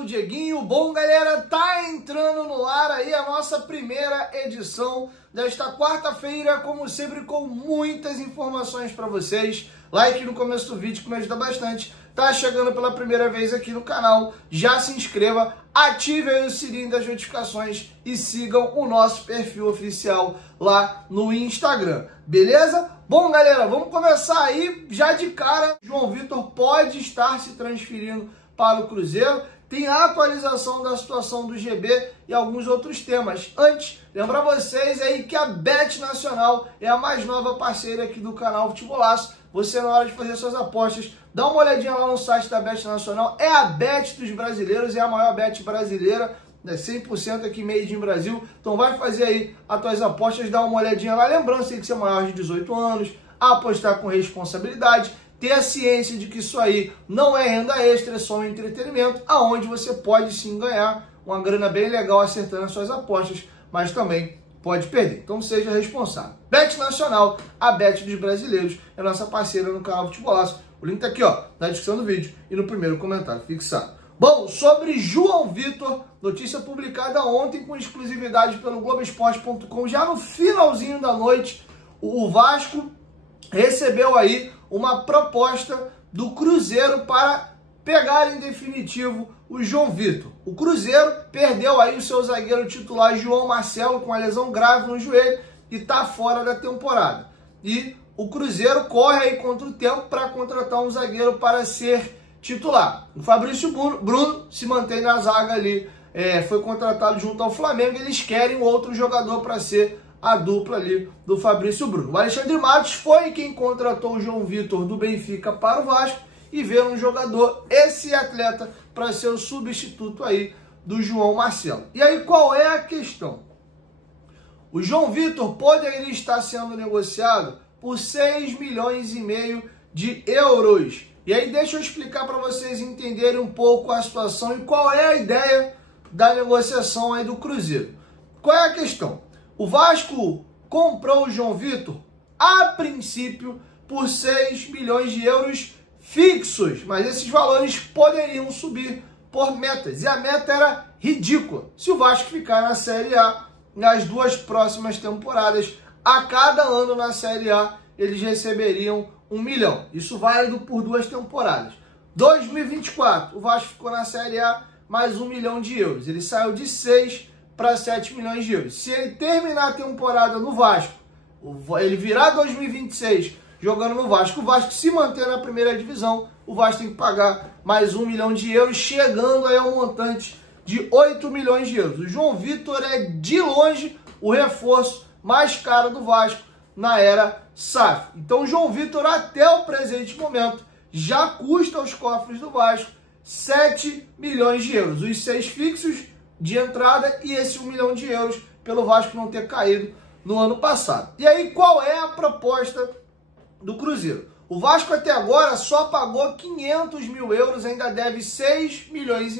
sou o Dieguinho. Bom, galera, tá entrando no ar aí a nossa primeira edição desta quarta-feira, como sempre, com muitas informações para vocês. Like no começo do vídeo que me ajuda bastante. Tá chegando pela primeira vez aqui no canal, já se inscreva, ative aí o sininho das notificações e sigam o nosso perfil oficial lá no Instagram, beleza? Bom, galera, vamos começar aí já de cara. João Vitor pode estar se transferindo para o Cruzeiro. Tem a atualização da situação do GB e alguns outros temas. Antes, lembrar vocês aí que a Bet Nacional é a mais nova parceira aqui do canal Futebolaço. Você, na hora de fazer suas apostas, dá uma olhadinha lá no site da Bet Nacional. É a Bet dos brasileiros, é a maior Bet brasileira, né? 100% aqui made in Brasil. Então vai fazer aí as tuas apostas, dá uma olhadinha lá. Lembrando que você é maior de 18 anos, apostar com responsabilidade, ter a ciência de que isso aí não é renda extra, é só um entretenimento, aonde você pode sim ganhar uma grana bem legal acertando as suas apostas, mas também pode perder. Então seja responsável. Bet Nacional, a Bet dos brasileiros, é nossa parceira no canal Futebolaço. O link tá aqui, ó, na descrição do vídeo e no primeiro comentário fixado. Bom, sobre João Vitor, notícia publicada ontem com exclusividade pelo Globoesporte.com, já no finalzinho da noite, o Vasco recebeu aí uma proposta do Cruzeiro para pegar em definitivo o João Vitor. O Cruzeiro perdeu aí o seu zagueiro titular João Marcelo com uma lesão grave no joelho e está fora da temporada. E o Cruzeiro corre aí contra o tempo para contratar um zagueiro para ser titular. O Fabrício Bruno se mantém na zaga ali, foi contratado junto ao Flamengo. Eles querem um outro jogador para ser a dupla ali do Fabrício Bruno. O Alexandre Matos foi quem contratou o João Vitor do Benfica para o Vasco e vê um jogador, esse atleta, para ser o substituto aí do João Marcelo. E aí qual é a questão? O João Vitor poderia estar sendo negociado por 6,5 milhões de euros. E aí deixa eu explicar para vocês entenderem um pouco a situação e qual é a ideia da negociação aí do Cruzeiro. Qual é a questão? O Vasco comprou o João Vitor, a princípio, por 6 milhões de euros fixos, mas esses valores poderiam subir por metas, e a meta era ridícula. Se o Vasco ficar na Série A, nas duas próximas temporadas, a cada ano na Série A, eles receberiam 1 milhão. Isso válido por 2 temporadas. 2024, o Vasco ficou na Série A, mais 1 milhão de euros. Ele saiu de 6 para 7 milhões de euros. Se ele terminar a temporada no Vasco, ele virar 2026 jogando no Vasco, o Vasco se manter na primeira divisão, o Vasco tem que pagar mais 1 milhão de euros, chegando aí ao montante de 8 milhões de euros. O João Vitor é, de longe, o reforço mais caro do Vasco na era SAF. Então o João Vitor, até o presente momento, já custa aos cofres do Vasco 7 milhões de euros. Os 6 fixos de entrada e esse 1 milhão de euros pelo Vasco não ter caído no ano passado. E aí qual é a proposta do Cruzeiro? O Vasco até agora só pagou 500 mil euros, ainda deve 6,5 milhões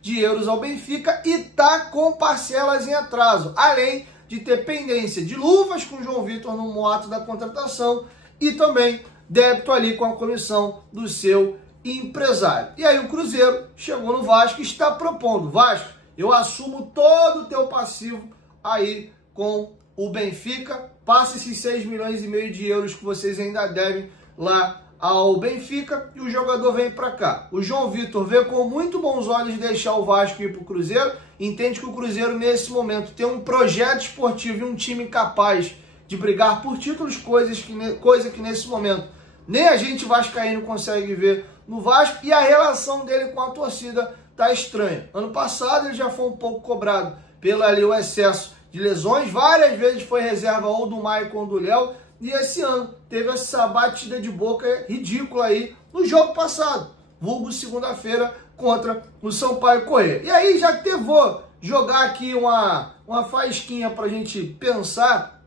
de euros ao Benfica e tá com parcelas em atraso, além de ter pendência de luvas com o João Vitor no ato da contratação e também débito ali com a comissão do seu empresário. E aí o Cruzeiro chegou no Vasco e está propondo: Vasco, eu assumo todo o teu passivo aí com o Benfica, passa esses 6,5 milhões de euros que vocês ainda devem lá ao Benfica e o jogador vem para cá. O João Vitor vê com muito bons olhos deixar o Vasco ir para o Cruzeiro, entende que o Cruzeiro nesse momento tem um projeto esportivo e um time capaz de brigar por títulos, coisa que nesse momento nem a gente vascaíno consegue ver no Vasco, e a relação dele com a torcida tá estranha. Ano passado ele já foi um pouco cobrado pelo ali o excesso de lesões, várias vezes foi reserva ou do Maicon ou do Léo, e esse ano teve essa batida de boca ridícula aí no jogo passado, vulgo segunda-feira contra o Sampaio Corrêa. E aí já que vou jogar aqui uma faísquinha pra gente pensar,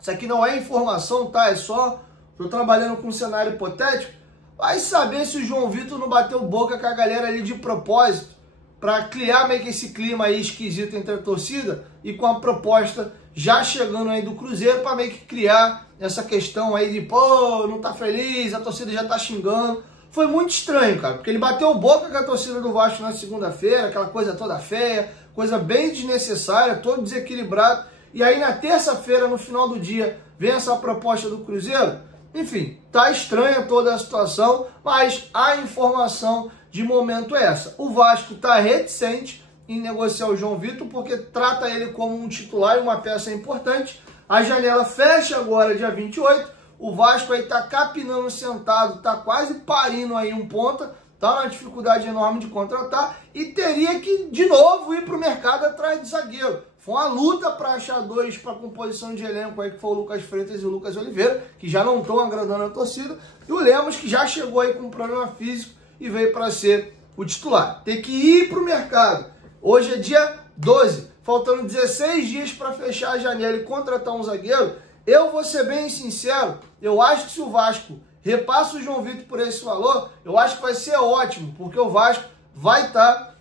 isso aqui não é informação, tá? É só, tô trabalhando com um cenário hipotético. Vai saber se o João Vitor não bateu boca com a galera ali de propósito, para criar meio que esse clima aí esquisito entre a torcida e com a proposta já chegando aí do Cruzeiro para meio que criar essa questão aí de, pô, não tá feliz, a torcida já tá xingando. foi muito estranho, cara, porque ele bateu boca com a torcida do Vasco na segunda-feira, aquela coisa toda feia, coisa bem desnecessária, todo desequilibrado, e aí na terça-feira, no final do dia, vem essa proposta do Cruzeiro. Enfim, tá estranha toda a situação, mas a informação de momento é essa. O Vasco tá reticente em negociar o João Vitor, porque trata ele como um titular e uma peça importante. A janela fecha agora, dia 28, o Vasco aí tá capinando sentado, tá quase parindo aí um ponta, tá numa dificuldade enorme de contratar e teria que, de novo, ir pro mercado atrás de zagueiro. Foi uma luta para achar dois para composição de elenco aí, que foi o Lucas Freitas e o Lucas Oliveira, que já não estão agradando a torcida, e o Lemos, que já chegou aí com um problema físico e veio para ser o titular. Tem que ir pro mercado. Hoje é dia 12, faltando 16 dias para fechar a janela e contratar um zagueiro. Eu vou ser bem sincero, eu acho que se o Vasco repassa o João Vitor por esse valor, eu acho que vai ser ótimo, porque o Vasco vai estar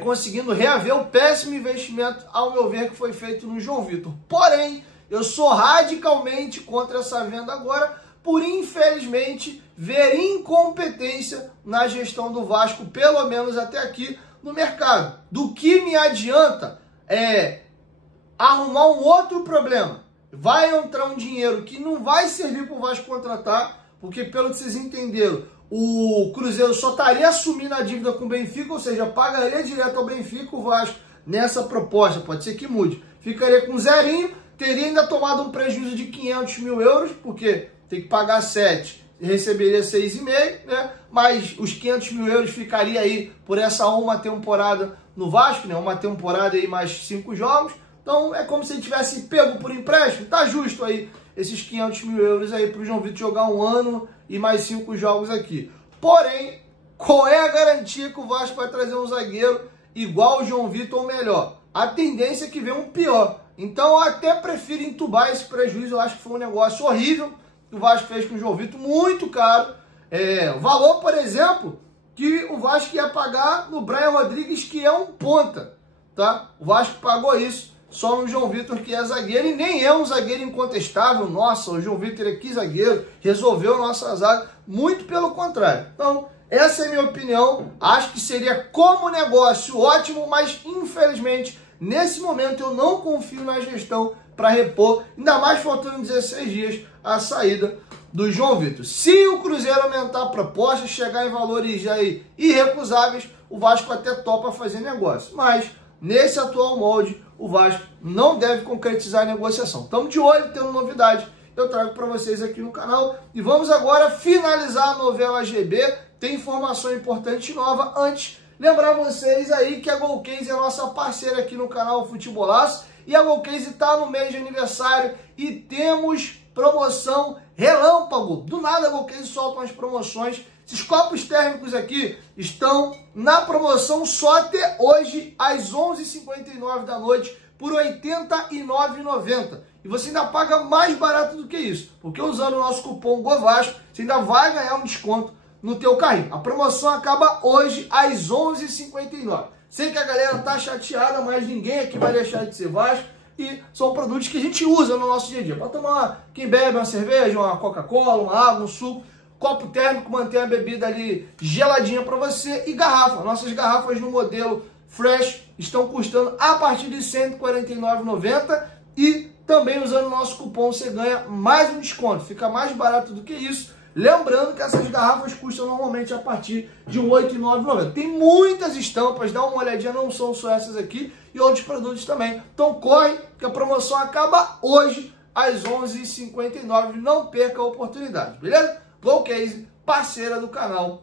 conseguindo reaver o péssimo investimento, ao meu ver, que foi feito no João Vitor. Porém, eu sou radicalmente contra essa venda agora, por infelizmente ver incompetência na gestão do Vasco, pelo menos até aqui no mercado. Do que me adianta arrumar um outro problema. Vai entrar um dinheiro que não vai servir para o Vasco contratar, porque pelo que vocês entenderam, o Cruzeiro só estaria assumindo a dívida com o Benfica, ou seja, pagaria direto ao Benfica o Vasco nessa proposta, pode ser que mude. Ficaria com zerinho, teria ainda tomado um prejuízo de 500 mil euros, porque tem que pagar 7 e receberia 6,5, né? Mas os 500 mil euros ficaria aí por essa uma temporada no Vasco, né? Uma temporada aí mais 5 jogos. Então é como se ele tivesse pego por empréstimo. Tá justo aí esses 500 mil euros aí para o João Vitor jogar um ano e mais 5 jogos aqui. Porém, qual é a garantia que o Vasco vai trazer um zagueiro igual o João Vitor ou melhor? A tendência é que venha um pior. Então eu até prefiro entubar esse prejuízo. Eu acho que foi um negócio horrível que o Vasco fez com o João Vitor, muito caro. O valor, por exemplo, que o Vasco ia pagar no Brian Rodrigues, que é um ponta. Tá? O Vasco pagou isso só no João Vitor, que é zagueiro, e nem é um zagueiro incontestável. Nossa, o João Vitor é que zagueiro, resolveu nossa zaga, muito pelo contrário. Então, essa é a minha opinião. Acho que seria como negócio ótimo, mas infelizmente, nesse momento eu não confio na gestão para repor, ainda mais faltando 16 dias a saída do João Vitor. Se o Cruzeiro aumentar a proposta, chegar em valores aí irrecusáveis, o Vasco até topa fazer negócio, mas nesse atual molde, o Vasco não deve concretizar a negociação. Estamos de olho, tendo novidade, eu trago para vocês aqui no canal. E vamos agora finalizar a novela GB. Tem informação importante nova. Antes, lembrar vocês aí que a Golcase é a nossa parceira aqui no canal Futebolaço. E a Golcase está no mês de aniversário e temos promoção relâmpago. Do nada a Golcase solta umas promoções. Esses copos térmicos aqui estão na promoção só até hoje, às 11h59 da noite, por R$ 89,90. E você ainda paga mais barato do que isso, porque usando o nosso cupom GOVASCO, você ainda vai ganhar um desconto no teu carrinho. A promoção acaba hoje, às 11h59. Sei que a galera tá chateada, mas ninguém aqui vai deixar de ser Vasco. E são produtos que a gente usa no nosso dia a dia. Para tomar, quem bebe uma cerveja, uma Coca-Cola, uma água, um suco. Copo térmico, mantém a bebida ali geladinha para você. E garrafa. Nossas garrafas no modelo Fresh estão custando a partir de R$ 149,90. E também usando o nosso cupom você ganha mais um desconto. Fica mais barato do que isso. Lembrando que essas garrafas custam normalmente a partir de R$ 8,9,90. Tem muitas estampas, dá uma olhadinha, não são só essas aqui, e outros produtos também. Então corre, que a promoção acaba hoje, às 11h59. Não perca a oportunidade, beleza? Golcase, parceira do canal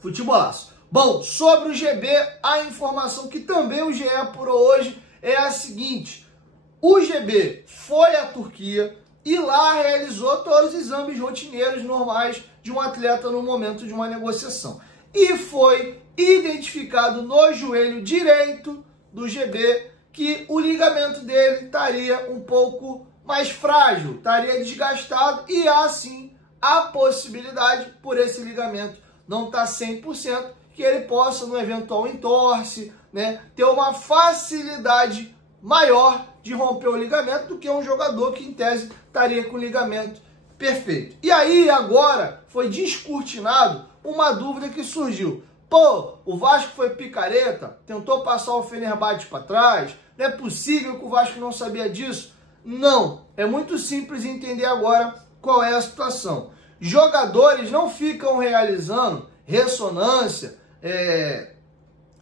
Futebolaço. Bom, sobre o GB, a informação que também o GE apurou hoje é a seguinte. O GB foi à Turquia e lá realizou todos os exames rotineiros normais de um atleta no momento de uma negociação. E foi identificado no joelho direito do GB que o ligamento dele estaria um pouco mais frágil, estaria desgastado e há sim a possibilidade, por esse ligamento não estar 100%, que ele possa, no eventual entorse, né, ter uma facilidade maior de romper o ligamento do que um jogador que, em tese, estaria com o ligamento perfeito. E aí, agora, foi descortinado uma dúvida que surgiu. Pô, o Vasco foi picareta? Tentou passar o Fenerbahçe para trás? Não é possível que o Vasco não sabia disso? Não, é muito simples entender agora qual é a situação. Jogadores não ficam realizando ressonância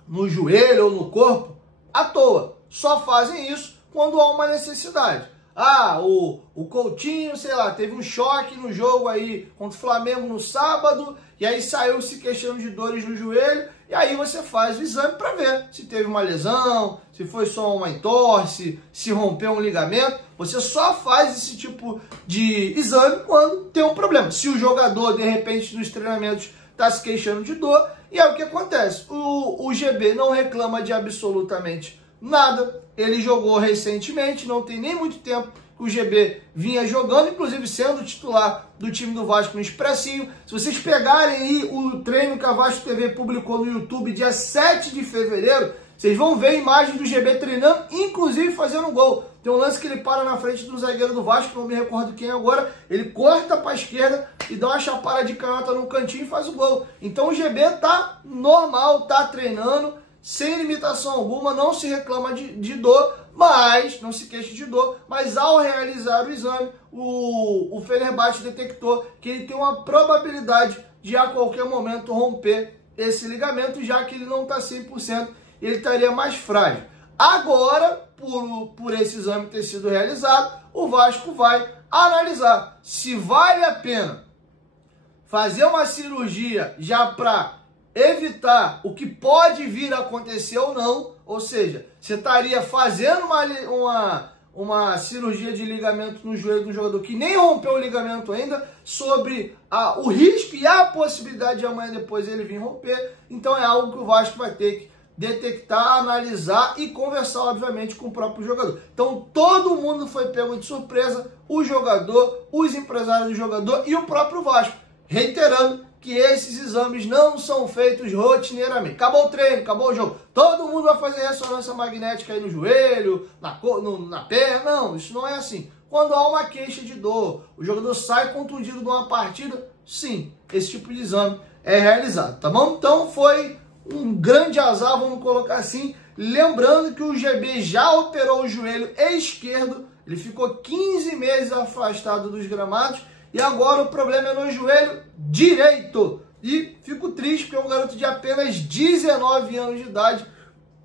no joelho ou no corpo à toa. Só fazem isso quando há uma necessidade. Ah, o Coutinho, sei lá, teve um choque no jogo aí contra o Flamengo no sábado, e aí saiu se queixando de dores no joelho, e aí você faz o exame para ver se teve uma lesão, se foi só uma entorse, se rompeu um ligamento. Você só faz esse tipo de exame quando tem um problema. Se o jogador, de repente, nos treinamentos está se queixando de dor, e é o que acontece. O GB não reclama de absolutamente nada. Ele jogou recentemente, não tem nem muito tempo que o GB vinha jogando, inclusive sendo titular do time do Vasco no Expressinho. Se vocês pegarem aí o treino que a Vasco TV publicou no YouTube dia 7 de fevereiro, vocês vão ver a imagem do GB treinando, inclusive fazendo um gol. Tem um lance que ele para na frente do zagueiro do Vasco, não me recordo quem agora, ele corta para a esquerda e dá uma chapada de canhota no cantinho e faz o gol. Então o GB tá normal, tá treinando, sem limitação alguma, não se reclama de dor, mas, não se queixa de dor, mas ao realizar o exame, o Fenerbahçe detectou que ele tem uma probabilidade de a qualquer momento romper esse ligamento, já que ele não está 100%, ele estaria mais frágil. Agora, por esse exame ter sido realizado, o Vasco vai analisar se vale a pena fazer uma cirurgia já para evitar o que pode vir a acontecer ou não, ou seja, você estaria fazendo uma cirurgia de ligamento no joelho do jogador que nem rompeu o ligamento ainda, sobre o risco e a possibilidade de amanhã depois ele vir romper. Então é algo que o Vasco vai ter que detectar, analisar e conversar, obviamente, com o próprio jogador. Então todo mundo foi pego de surpresa, o jogador, os empresários do jogador e o próprio Vasco, reiterando que esses exames não são feitos rotineiramente. Acabou o treino, acabou o jogo, todo mundo vai fazer ressonância magnética aí no joelho, na perna. Não, isso não é assim. Quando há uma queixa de dor, o jogador sai contundido de uma partida, sim, esse tipo de exame é realizado, tá bom? Então foi um grande azar, vamos colocar assim. Lembrando que o GB já operou o joelho esquerdo, ele ficou 15 meses afastado dos gramados, e agora o problema é no joelho direito. E fico triste porque é um garoto de apenas 19 anos de idade.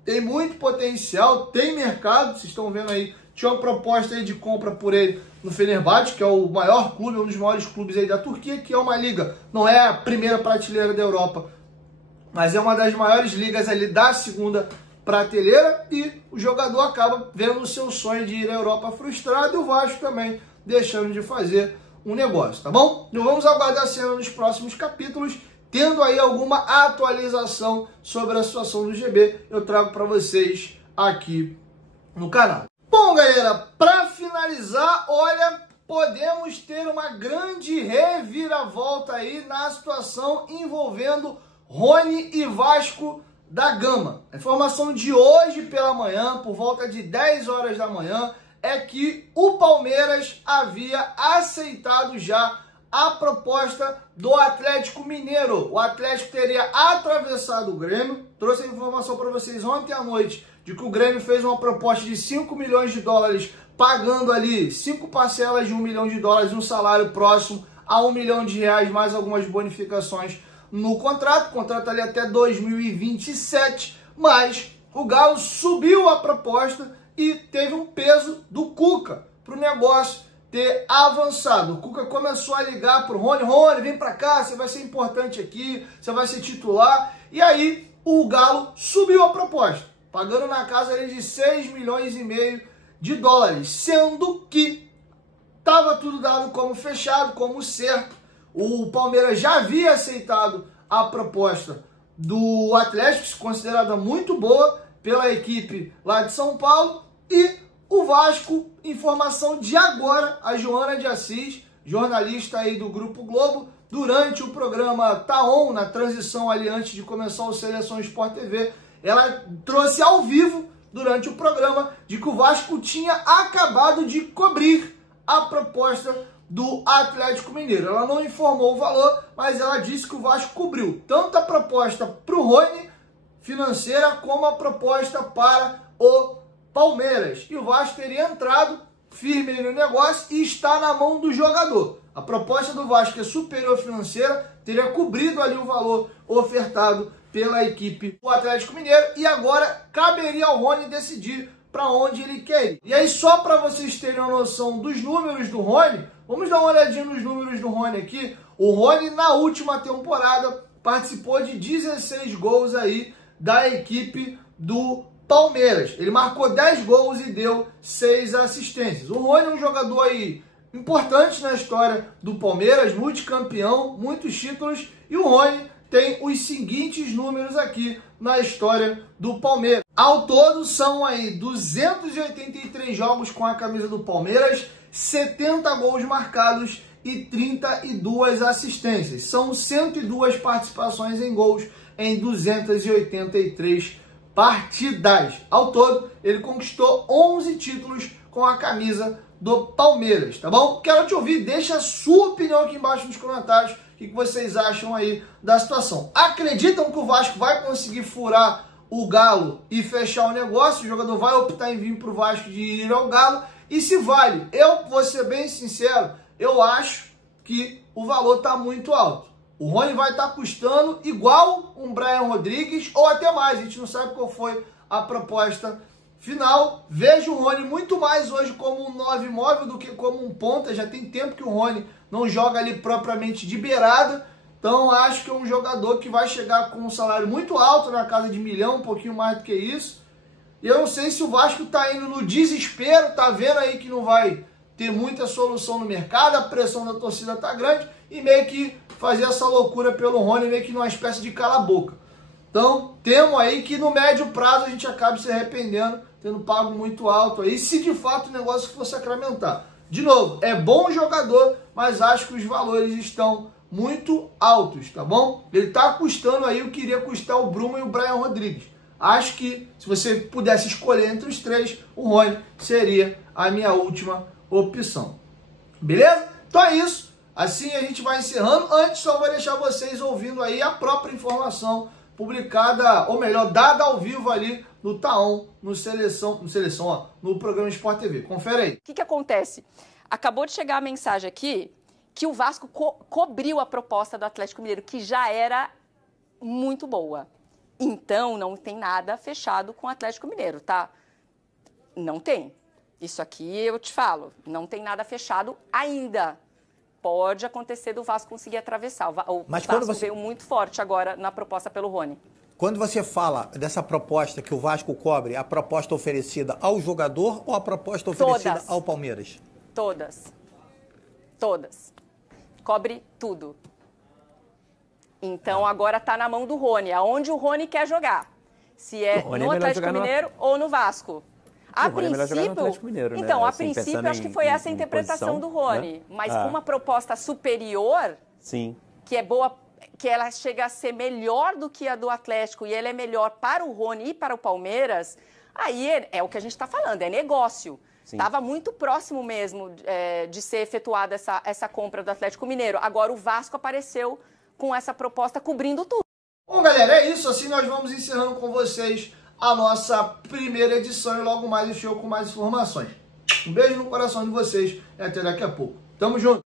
Tem muito potencial, tem mercado. Vocês estão vendo aí, tinha uma proposta aí de compra por ele no Fenerbahçe, que é o maior clube, um dos maiores clubes aí da Turquia, que é uma liga, não é a primeira prateleira da Europa, mas é uma das maiores ligas ali da segunda prateleira. E o jogador acaba vendo o seu sonho de ir à Europa frustrado, e o Vasco também deixando de fazer um negócio, tá bom? Então vamos aguardar a cena nos próximos capítulos, tendo aí alguma atualização sobre a situação do GB, eu trago para vocês aqui no canal. Bom, galera, para finalizar, olha, podemos ter uma grande reviravolta aí na situação envolvendo Rony e Vasco da Gama. A informação de hoje pela manhã, por volta de 10 horas da manhã, é que o Palmeiras havia aceitado já a proposta do Atlético Mineiro. O Atlético teria atravessado o Grêmio. Trouxe a informação para vocês ontem à noite de que o Grêmio fez uma proposta de 5 milhões de dólares, pagando ali 5 parcelas de 1 milhão de dólares, um salário próximo a 1 milhão de reais, mais algumas bonificações no contrato. O contrato ali até 2027, mas o Galo subiu a proposta e teve um peso do Cuca para o negócio ter avançado. O Cuca começou a ligar para o Rony: Rony, vem para cá, você vai ser importante aqui, você vai ser titular. E aí o Galo subiu a proposta, pagando na casa ali de 6 milhões e meio de dólares, sendo que estava tudo dado como fechado, como certo. O Palmeiras já havia aceitado a proposta do Atlético, considerada muito boa pela equipe lá de São Paulo. E o Vasco, informação de agora, a Joana de Assis, jornalista aí do Grupo Globo, durante o programa Tá On, na transição ali antes de começar o Seleção Sport TV, ela trouxe ao vivo, durante o programa, de que o Vasco tinha acabado de cobrir a proposta do Atlético Mineiro. Ela não informou o valor, mas ela disse que o Vasco cobriu tanto a proposta para o Rony financeira como a proposta para o Palmeiras. E o Vasco teria entrado firme no negócio e está na mão do jogador. A proposta do Vasco é superior financeira, teria cobrido ali o valor ofertado pela equipe do Atlético Mineiro e agora caberia ao Rony decidir para onde ele quer ir. E aí, só para vocês terem uma noção dos números do Rony, vamos dar uma olhadinha nos números do Rony aqui. O Rony, na última temporada, participou de 16 gols aí da equipe do Palmeiras. Ele marcou 10 gols e deu 6 assistências. O Rony é um jogador aí importante na história do Palmeiras, multicampeão, muitos títulos, e o Rony tem os seguintes números aqui na história do Palmeiras. Ao todo são aí 283 jogos com a camisa do Palmeiras, 70 gols marcados e 32 assistências. São 102 participações em gols em 283 partidas. Ao todo, ele conquistou 11 títulos com a camisa do Palmeiras, tá bom? Quero te ouvir, deixa a sua opinião aqui embaixo nos comentários, o que vocês acham aí da situação. Acreditam que o Vasco vai conseguir furar o Galo e fechar o negócio? O jogador vai optar em vir para o Vasco de ir ao Galo? E se vale? Eu vou ser bem sincero, eu acho que o valor está muito alto. O Rony vai estar custando igual um Brian Rodrigues ou até mais. A gente não sabe qual foi a proposta final. Vejo o Rony muito mais hoje como um 9 móvel do que como um ponta. Já tem tempo que o Rony não joga ali propriamente de beirada. Então acho que é um jogador que vai chegar com um salário muito alto, na casa de 1 milhão, um pouquinho mais do que isso. E eu não sei se o Vasco está indo no desespero, tá vendo aí que não vai ter muita solução no mercado, a pressão da torcida tá grande, e meio que fazer essa loucura pelo Rony, meio que numa espécie de cala-boca. Então, temo aí que no médio prazo a gente acabe se arrependendo, tendo pago muito alto aí, se de fato o negócio for sacramentar. De novo, é bom jogador, mas acho que os valores estão muito altos, tá bom? Ele tá custando aí o que iria custar o Bruma e o Brian Rodrigues. Acho que se você pudesse escolher entre os três, o Rony seria a minha última opção. Beleza? Então é isso. Assim a gente vai encerrando. Antes, só vou deixar vocês ouvindo aí a própria informação publicada, ou melhor, dada ao vivo ali no Taon, no programa Sport TV. Confere aí. O que acontece? Acabou de chegar a mensagem aqui que o Vasco cobriu a proposta do Atlético Mineiro, que já era muito boa. Então, não tem nada fechado com o Atlético Mineiro, tá? Não tem. Isso aqui eu te falo, não tem nada fechado ainda. Pode acontecer do Vasco conseguir atravessar. O Vasco veio muito forte agora na proposta pelo Rony. Quando você fala dessa proposta que o Vasco cobre, a proposta oferecida ao jogador ou a proposta oferecida ao Palmeiras? Todas. Todas. Cobre tudo. Então agora está na mão do Rony, aonde o Rony quer jogar. Se é no Atlético Mineiro ou no Vasco. A princípio, Mineiro, então, né? a princípio, acho que foi essa a interpretação do Rony. Né? Mas com uma proposta superior, sim, que é boa, que ela chega a ser melhor do que a do Atlético e ela é melhor para o Rony e para o Palmeiras, aí é o que a gente está falando, é negócio. Estava muito próximo mesmo de ser efetuada essa compra do Atlético Mineiro. Agora o Vasco apareceu com essa proposta cobrindo tudo. Bom, galera, é isso. Assim nós vamos encerrando com vocês a nossa primeira edição e logo mais eu chego com mais informações. Um beijo no coração de vocês e até daqui a pouco. Tamo junto!